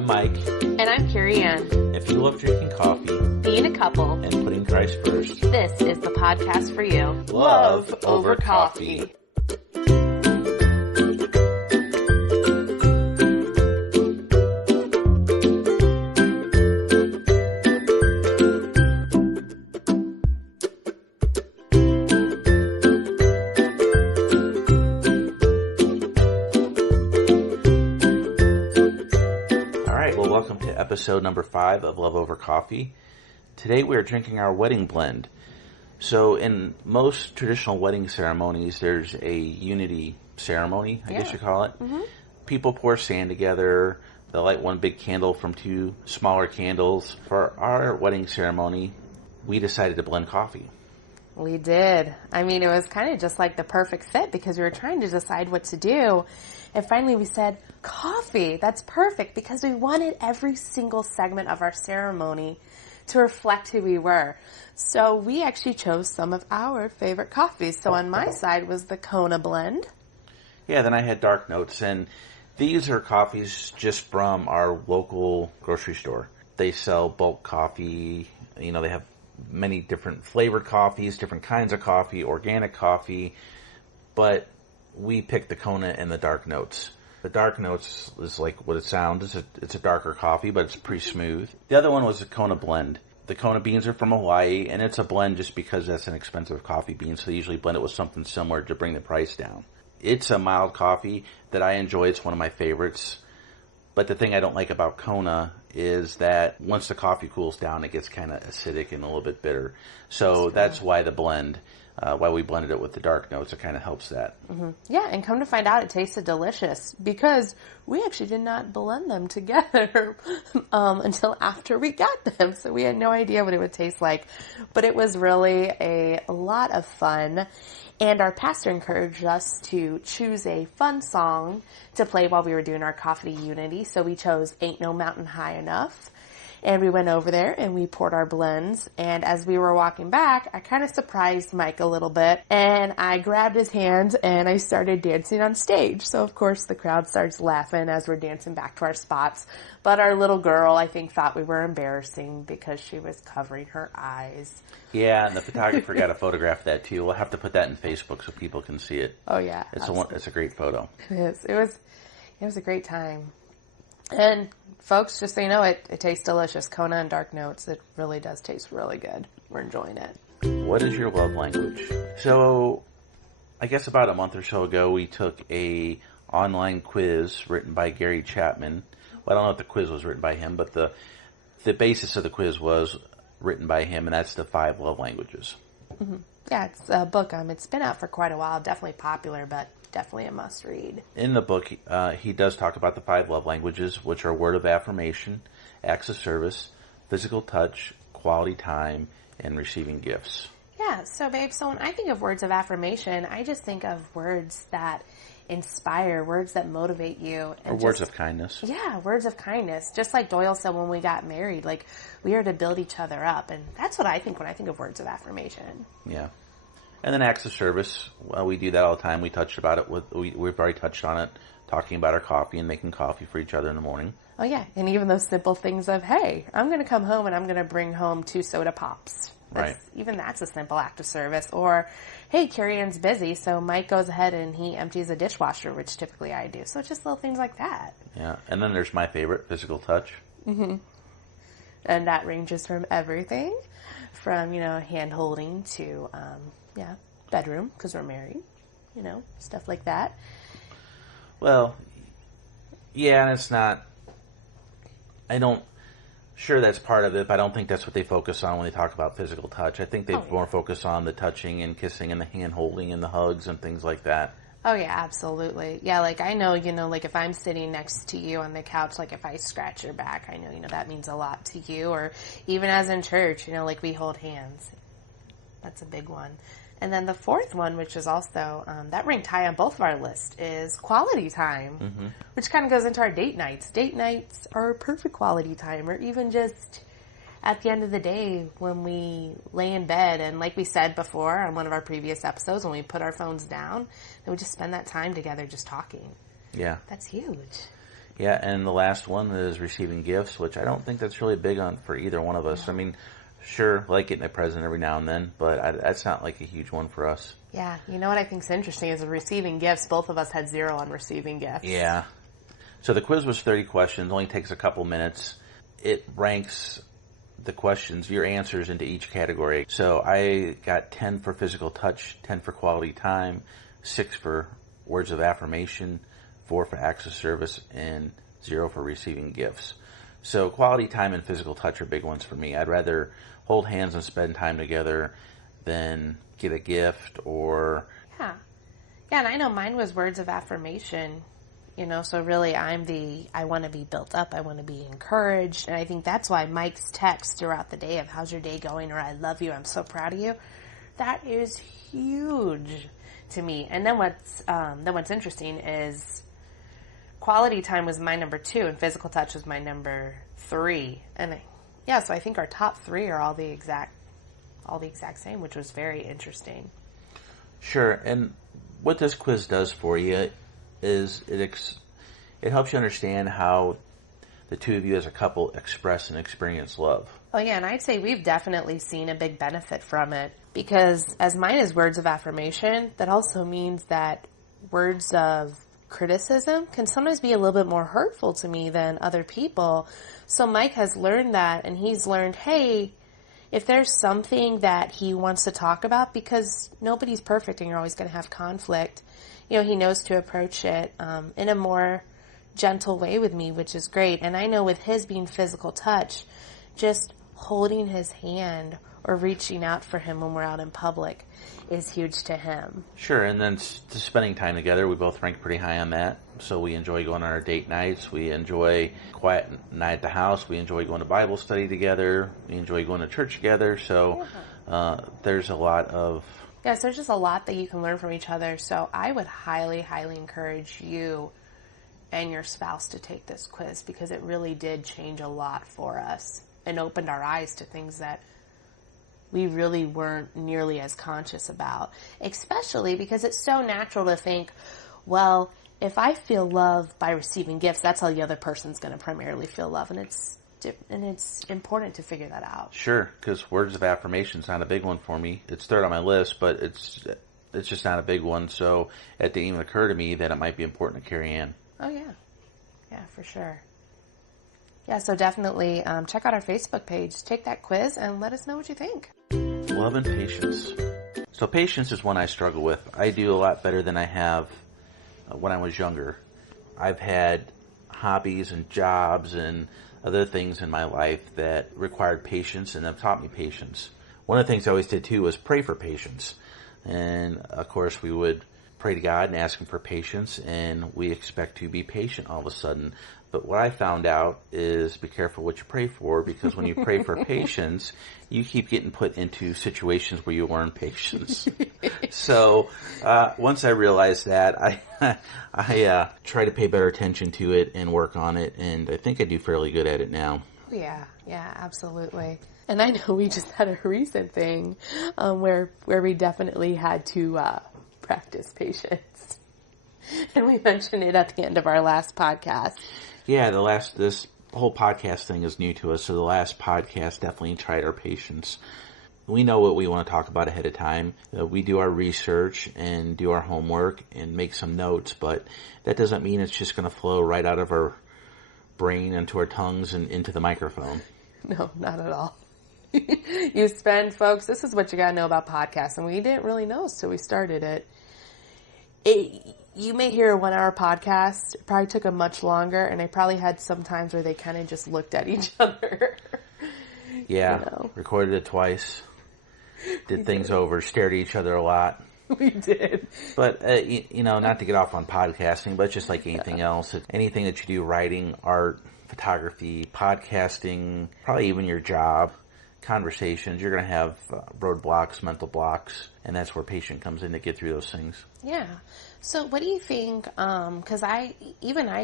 I'm Mike. And I'm Carrie Ann. If you love drinking coffee, being a couple, and putting Christ first, this is the podcast for you. Love over coffee. Episode number 5 of Love Over Coffee. Today we are drinking our wedding blend. So in most traditional wedding ceremonies, there's a unity ceremony, I guess you call it. Mm-hmm. People pour sand together. They'll light one big candle from 2 smaller candles. For our wedding ceremony, we decided to blend coffee. We did. I mean, it was kind of just like the perfect fit because we were trying to decide what to do. And finally we said, coffee, that's perfect, because we wanted every single segment of our ceremony to reflect who we were. So we actually chose some of our favorite coffees. So on my side was the Kona blend. Yeah, then I had Dark Notes, and these are coffees just from our local grocery store. They sell bulk coffee, they have many different flavored coffees, different kinds of coffee, organic coffee, but we picked the Kona and the Dark Notes. The Dark Notes is like what it sounds. It's a darker coffee, but it's pretty smooth. The other one was the Kona blend. The Kona beans are from Hawaii, and it's a blend just because that's an expensive coffee bean, so they usually blend it with something similar to bring the price down. It's a mild coffee that I enjoy. It's one of my favorites. But the thing I don't like about Kona is that once the coffee cools down, it gets kind of acidic and a little bit bitter. So that's why the blend... why we blended it with the Dark Notes, it kind of helps that. Mm-hmm. Yeah, and come to find out, it tasted delicious because we actually did not blend them together until after we got them, so we had no idea what it would taste like. But it was really a lot of fun, and our pastor encouraged us to choose a fun song to play while we were doing our coffee unity, so we chose Ain't No Mountain High Enough. And we went over there and we poured our blends. And as we were walking back, I kind of surprised Mike a little bit. And I grabbed his hand and I started dancing on stage. So of course the crowd starts laughing as we're dancing back to our spots. But our little girl, I think, thought we were embarrassing because she was covering her eyes. Yeah, and the photographer got a photograph of that too. We'll have to put that in Facebook so people can see it. Oh yeah. It's a great photo. It is. It was a great time. And folks, just so you know, it tastes delicious. Kona and Dark Notes, it really does taste really good. We're enjoying it. What is your love language? So, I guess about a month or so ago, we took a online quiz written by Gary Chapman. Well, I don't know if the quiz was written by him, but the basis of the quiz was written by him, and that's the 5 love languages. Mm-hmm. Yeah, it's a book. It's been out for quite a while. Definitely popular, but definitely a must-read. In the book, he does talk about the 5 love languages, which are word of affirmation, acts of service, physical touch, quality time, and receiving gifts. Yeah, so babe, when I think of words of affirmation, I just think of words that inspire, words that motivate you. And words of kindness. Yeah, words of kindness. Just like Doyle said when we got married, like we are to build each other up. And that's what I think when I think of words of affirmation. Yeah. And then acts of service, well, we do that all the time. We touched about it. We've already touched on it, talking about our coffee and making coffee for each other in the morning. Oh, yeah. And even those simple things of, hey, I'm going to come home and I'm going to bring home 2 soda pops. Right. Even that's a simple act of service. Or, hey, Carrie Ann's busy, so Mike goes ahead and he empties a dishwasher, which typically I do. So it's just little things like that. Yeah. And then there's my favorite, physical touch. Mm-hmm. And that ranges from everything from, hand holding to... bedroom, because we're married, stuff like that. Well, yeah, and it's not, sure that's part of it, but I don't think that's what they focus on when they talk about physical touch. I think they more focus on the touching and kissing and the hand holding and the hugs and things like that. Oh, yeah, absolutely. Yeah, like I know, like if I'm sitting next to you on the couch, like if I scratch your back, I know, that means a lot to you. Or even as in church, like we hold hands. That's a big one. And then the 4th one, which is also, that ranked high on both of our lists, is quality time, which kind of goes into our date nights. Date nights are perfect quality time, or even just at the end of the day when we lay in bed, and like we said before on one of our previous episodes, when we put our phones down, and we just spend that time together just talking. Yeah. That's huge. Yeah, and the last one is receiving gifts, which I don't think that's really big on for either one of us. I mean, sure, like getting a present every now and then, but that's not like a huge one for us. Yeah, you know what I think's interesting is receiving gifts. Both of us had 0 on receiving gifts. Yeah. So the quiz was 30 questions, only takes a couple minutes. It ranks the questions, your answers into each category. So I got 10 for physical touch, 10 for quality time, 6 for words of affirmation, 4 for acts of service, and 0 for receiving gifts. So quality time and physical touch are big ones for me. I'd rather hold hands and spend time together than get a gift or... Yeah, and I know mine was words of affirmation. So really I want to be built up. I want to be encouraged. And I think that's why Mike's text throughout the day of how's your day going or I love you, I'm so proud of you, that is huge to me. And then what's interesting is quality time was my number 2 and physical touch was my number 3. And so I think our top 3 are all the exact same, which was very interesting. Sure. And what this quiz does for you is it helps you understand how the two of you as a couple express and experience love. Oh yeah, and I'd say we've definitely seen a big benefit from it because as mine is words of affirmation, that also means that words of criticism can sometimes be a little bit more hurtful to me than other people. So Mike has learned that, and he's learned, hey, if there's something that he wants to talk about, because nobody's perfect and you're always going to have conflict, he knows to approach it in a more gentle way with me, which is great. And I know with his being physical touch, just holding his hand or reaching out for him when we're out in public is huge to him. Sure, and then just spending time together, we both rank pretty high on that. So we enjoy going on our date nights. We enjoy quiet night at the house. We enjoy going to Bible study together. We enjoy going to church together. So there's a lot of... Yes, there's just a lot that you can learn from each other. So I would highly, highly encourage you and your spouse to take this quiz because it really did change a lot for us and opened our eyes to things that we really weren't nearly as conscious about, especially because it's so natural to think, well, if I feel love by receiving gifts, that's how the other person's going to primarily feel love, and it's important to figure that out. Sure, because words of affirmation is not a big one for me. It's third on my list, but it's just not a big one, so it didn't even occur to me that it might be important to carry in. Oh, yeah. Yeah, for sure. Yeah, so definitely check out our Facebook page, take that quiz, and let us know what you think. Love and patience. So patience is one I struggle with. I do a lot better than I have when I was younger. I've had hobbies and jobs and other things in my life that required patience and have taught me patience. One of the things I always did too was pray for patience. And of course we would pray to God and ask Him for patience, and we expect to be patient all of a sudden. But what I found out is be careful what you pray for, because when you pray for patience, you keep getting put into situations where you learn patience. So once I realized that, I try to pay better attention to it and work on it, and I think I do fairly good at it now. Yeah, absolutely. And I know we just had a recent thing where we definitely had to practice patience. And we mentioned it at the end of our last podcast. Yeah, this whole podcast thing is new to us, so the last podcast definitely tried our patience. We know what we want to talk about ahead of time. We do our research and do our homework and make some notes, but that doesn't mean it's just going to flow right out of our brain into our tongues and into the microphone. No, not at all. You spend, folks, this is what you got to know about podcasts, and we didn't really know until we started it. You may hear a 1-hour podcast. It probably took them much longer, and they probably had some times where they kind of just looked at each other. Yeah, recorded it twice. Did things over, stared at each other a lot. We did. But, not to get off on podcasting, but just like anything else, anything that you do, writing, art, photography, podcasting, probably even your job, conversations, you're going to have roadblocks, mental blocks, and that's where patience comes in to get through those things. Yeah. So what do you think, because I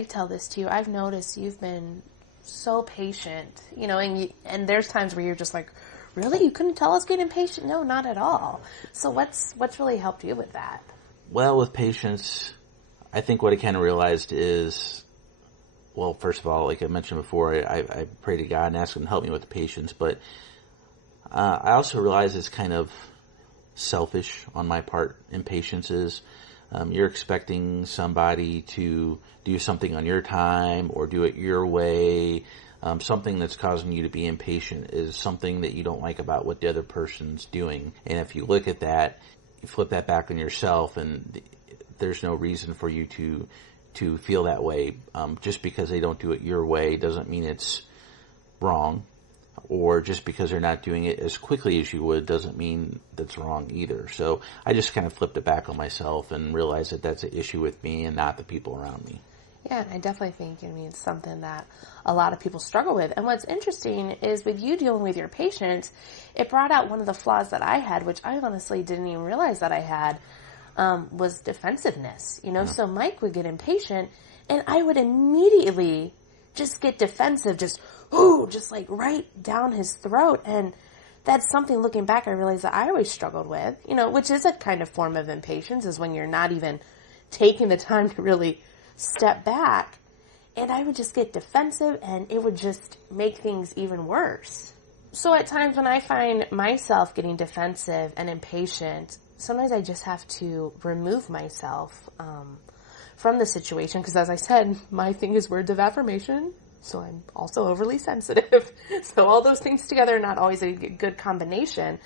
tell this to you, I've noticed you've been so patient, and there's times where you're just like, really? You couldn't tell us getting patient? No, not at all. So what's really helped you with that? Well, with patience, I think what I kind of realized is well, first of all, like I mentioned before, I pray to God and ask Him to help me with the patience, but I also realize it's kind of selfish on my part. Impatience is you're expecting somebody to do something on your time or do it your way. Something that's causing you to be impatient is something that you don't like about what the other person's doing. And if you look at that, you flip that back on yourself, and there's no reason for you to feel that way. Just because they don't do it your way doesn't mean it's wrong, or just because they're not doing it as quickly as you would doesn't mean that's wrong either. So I just kind of flipped it back on myself and realized that that's an issue with me and not the people around me. Yeah, I definitely think, it's something that a lot of people struggle with. And what's interesting is with you dealing with your patients, it brought out one of the flaws that I had, which I honestly didn't even realize that I had, was defensiveness. So Mike would get impatient, and I would immediately just get defensive, just like right down his throat. And that's something, looking back, I realized that I always struggled with, which is a kind of form of impatience, is when you're not even taking the time to really step back. And I would just get defensive, and it would just make things even worse. So at times when I find myself getting defensive and impatient, sometimes I just have to remove myself from the situation, because as I said, my thing is words of affirmation, so I'm also overly sensitive. So all those things together are not always a good combination.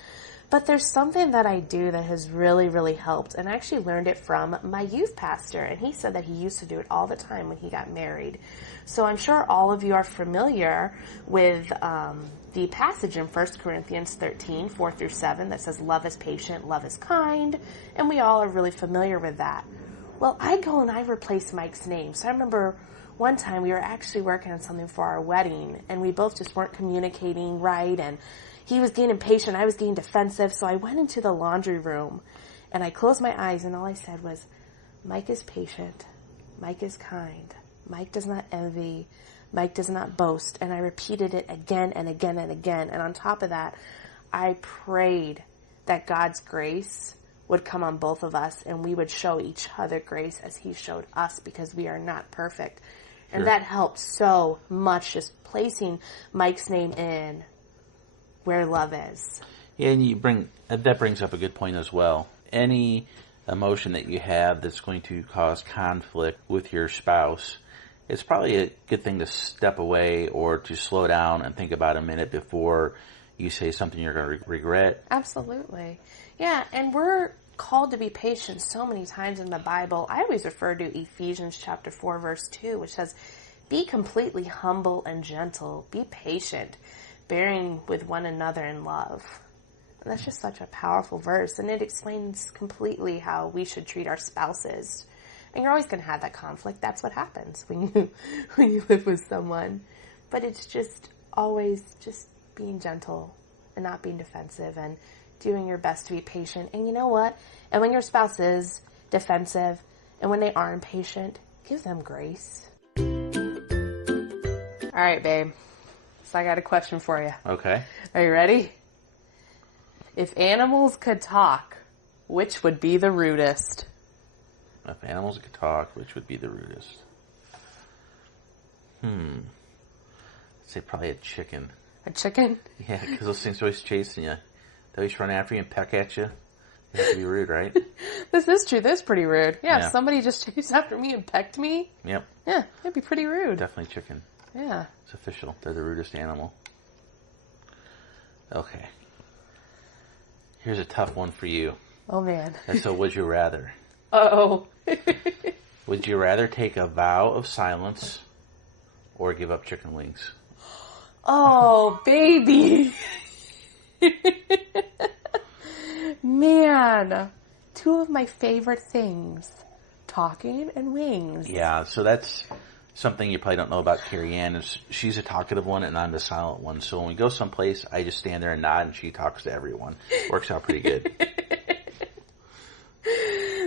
But there's something that I do that has really, really helped, and I actually learned it from my youth pastor, and he said that he used to do it all the time when he got married. So I'm sure all of you are familiar with the passage in 1 Corinthians 13, 4 through 7, that says, love is patient, love is kind, and we all are really familiar with that. Well, I go and I replace Mike's name. So I remember one time we were actually working on something for our wedding, and we both just weren't communicating right, and he was getting impatient, I was getting defensive, so I went into the laundry room, and I closed my eyes, and all I said was, Mike is patient, Mike is kind, Mike does not envy, Mike does not boast, and I repeated it again and again and again, and on top of that, I prayed that God's grace would come on both of us, and we would show each other grace as He showed us, because we are not perfect. Sure. And that helped so much, just placing Mike's name in where love is. Yeah, and that brings up a good point as well. Any emotion that you have that's going to cause conflict with your spouse, it's probably a good thing to step away or to slow down and think about a minute before you say something you're going to regret. Absolutely. Yeah, and we're called to be patient so many times in the Bible. I always refer to Ephesians chapter 4, verse 2, which says, be completely humble and gentle, be patient, bearing with one another in love. And that's just such a powerful verse, and it explains completely how we should treat our spouses. And you're always going to have that conflict. That's what happens when you live with someone. But it's just always just being gentle and not being defensive and doing your best to be patient. And you know what? And when your spouse is defensive and when they are impatient, give them grace. All right, babe. So I got a question for you. Okay. Are you ready? If animals could talk, which would be the rudest? If animals could talk, which would be the rudest? I'd say probably a chicken. A chicken? Yeah, because those things are always chasing you. They always run after you and peck at you. That would be rude, right? This is true. That's pretty rude. Yeah, if somebody just chased after me and pecked me. Yep. Yeah, that'd be pretty rude. Definitely chicken. Yeah. It's official. They're the rudest animal. Okay. Here's a tough one for you. Oh, man. So would you rather? Uh-oh. Would you rather take a vow of silence or give up chicken wings? Oh, baby. Man. Two of my favorite things. Talking and wings. Yeah, so that's something you probably don't know about Carrie Ann. Is she's a talkative one and I'm the silent one. So when we go someplace, I just stand there and nod and she talks to everyone. Works out pretty good.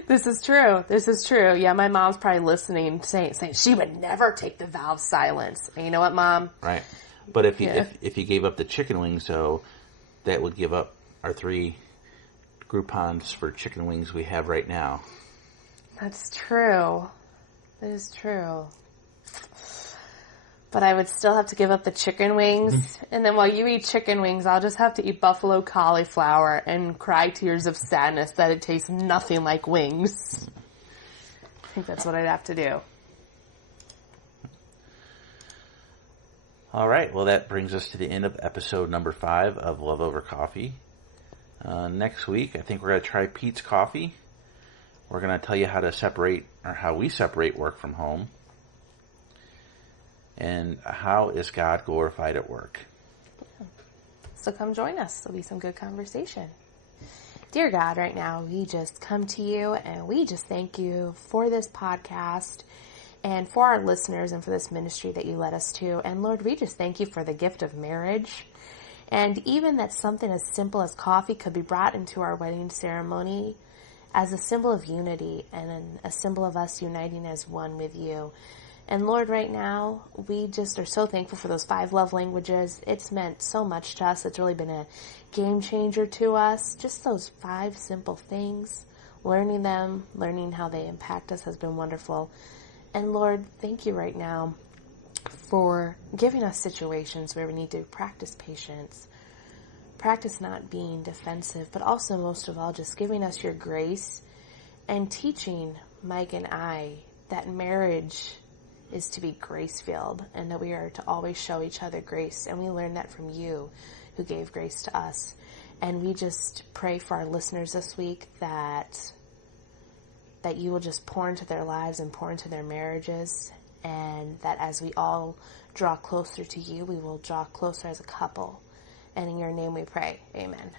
This is true. This is true. Yeah, my mom's probably listening, saying she would never take the vow of silence. And you know what, Mom? Right. But if you gave up the chicken wings, though, that would give up our 3 Groupons for chicken wings we have right now. That's true. That is true. But I would still have to give up the chicken wings. And then while you eat chicken wings, I'll just have to eat buffalo cauliflower and cry tears of sadness that it tastes nothing like wings. I think that's what I'd have to do. All right. Well, that brings us to the end of episode number 5 of Love Over Coffee. Next week, I think we're going to try Pete's Coffee. We're going to tell you how we separate work from home. And how is God glorified at work? So come join us. There'll be some good conversation. Dear God, right now, we just come to you and we just thank you for this podcast and for our listeners and for this ministry that you led us to. And Lord, we just thank you for the gift of marriage. And even that something as simple as coffee could be brought into our wedding ceremony as a symbol of unity and a symbol of us uniting as one with you. And Lord, right now, we just are so thankful for those 5 love languages. It's meant so much to us. It's really been a game changer to us. Just those 5 simple things, learning them, learning how they impact us has been wonderful. And Lord, thank you right now for giving us situations where we need to practice patience, practice not being defensive, but also most of all, just giving us your grace and teaching Mike and I that marriage is to be grace-filled and that we are to always show each other grace. And we learned that from you who gave grace to us. And we just pray for our listeners this week that you will just pour into their lives and pour into their marriages, and that as we all draw closer to you, we will draw closer as a couple. And in your name we pray. Amen.